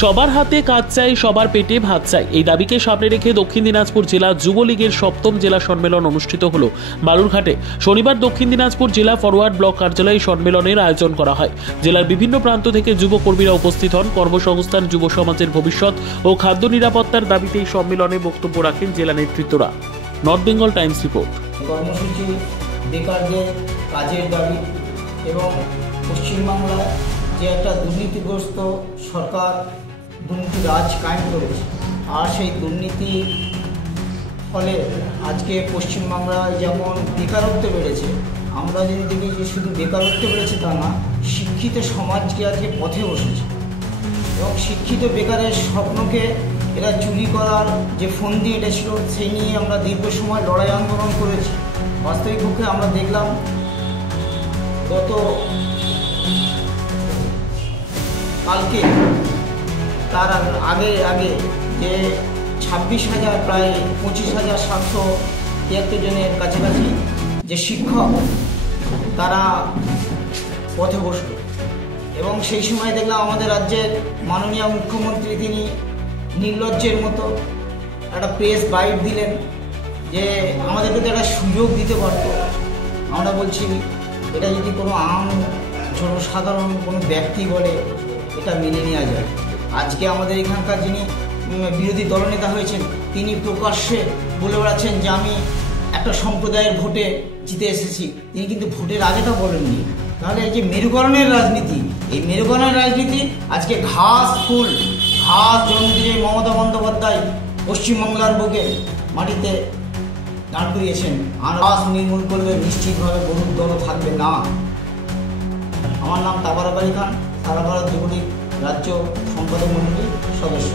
সবার হাতে কাজ চাই, সবার পেটে ভাত চাই, এই দাবিকে সামনে রেখে দক্ষিণ দিনাজপুর জেলা যুবলীগের ৭ম জেলা সম্মেলন অনুষ্ঠিত হলো বালুরঘাটে। শনিবার দক্ষিণ দিনাজপুর জেলা ফরওয়ার্ড ব্লক কার্যালয়ে সম্মেলনের আয়োজন করা হয়। জেলার বিভিন্ন প্রান্ত থেকে যুবকর্মীরা উপস্থিত হন। কর্মসংস্থান, যুব সমাজের ভবিষ্যৎ ও খাদ্য নিরাপত্তার দাবিতে এই সম্মেলনে বক্তব্য রাখেন জেলা নেতৃত্বরা। North Bengal Times report. কর্মসূচি বেকারদের কাজের দাবি এবং পশ্চিমবাংলায় যে একটা দুর্নীতিগ্রস্ত সরকার দুর্নীতি রাজ কায়েম করেছে, আর সেই দুর্নীতির ফলে আজকে পশ্চিমবাংলায় যেমন বেকারত্ব বেড়েছে, আমরা যদি দেখি যে শুধু বেকারত্ব বেড়েছে তা না, শিক্ষিত সমাজকে আজকে পথে বসেছে এবং শিক্ষিত বেকারের স্বপ্নকে এরা চুরি করার যে ফন্দি এঁটেছিল সেই নিয়ে আমরা দীর্ঘ সময় লড়াই আন্দোলন করেছি। বাস্তবিক পক্ষে আমরা দেখলাম গত কালকে তার আগে যে 26,000 প্রায় 25,773 জনের কাছাকাছি যে শিক্ষক তারা পথে বসল এবং সেই সময় দেখলাম আমাদের রাজ্যের মাননীয় মুখ্যমন্ত্রী তিনি নির্লজ্জের মতো একটা প্রেস বাইট দিলেন যে আমাদেরকে তো একটা সুযোগ দিতে পারতো। আমরা বলছি এটা যদি কোনো জনসাধারণ কোনো ব্যক্তি বলে এটা মেনে নেওয়া যায়। আজকে আমাদের এখানকার যিনি বিরোধী দলনেতা হয়েছেন তিনি প্রকাশ্যে বলে বেড়াচ্ছেন যে আমি একটা সম্প্রদায়ের ভোটে জিতে এসেছি। তিনি কিন্তু ভোটের আগেটা বলেননি। তাহলে এই যে মেরুকরণের রাজনীতি, এই মেরুকরণের রাজনীতি আজকে ঘাস জন্ম দিয়ে মমতা বন্দ্যোপাধ্যায় পশ্চিমবাংলার বুকে মাটিতে দাঁড় করিয়েছেন। আর ঘাস নির্মূল করলে নিশ্চিতভাবে গরুর দলও থাকবে না। আমার নাম তাবারক আলী খান, সারা ভারত যুবলীগ রাজ্য সম্পাদক মণ্ডলীর সদস্য।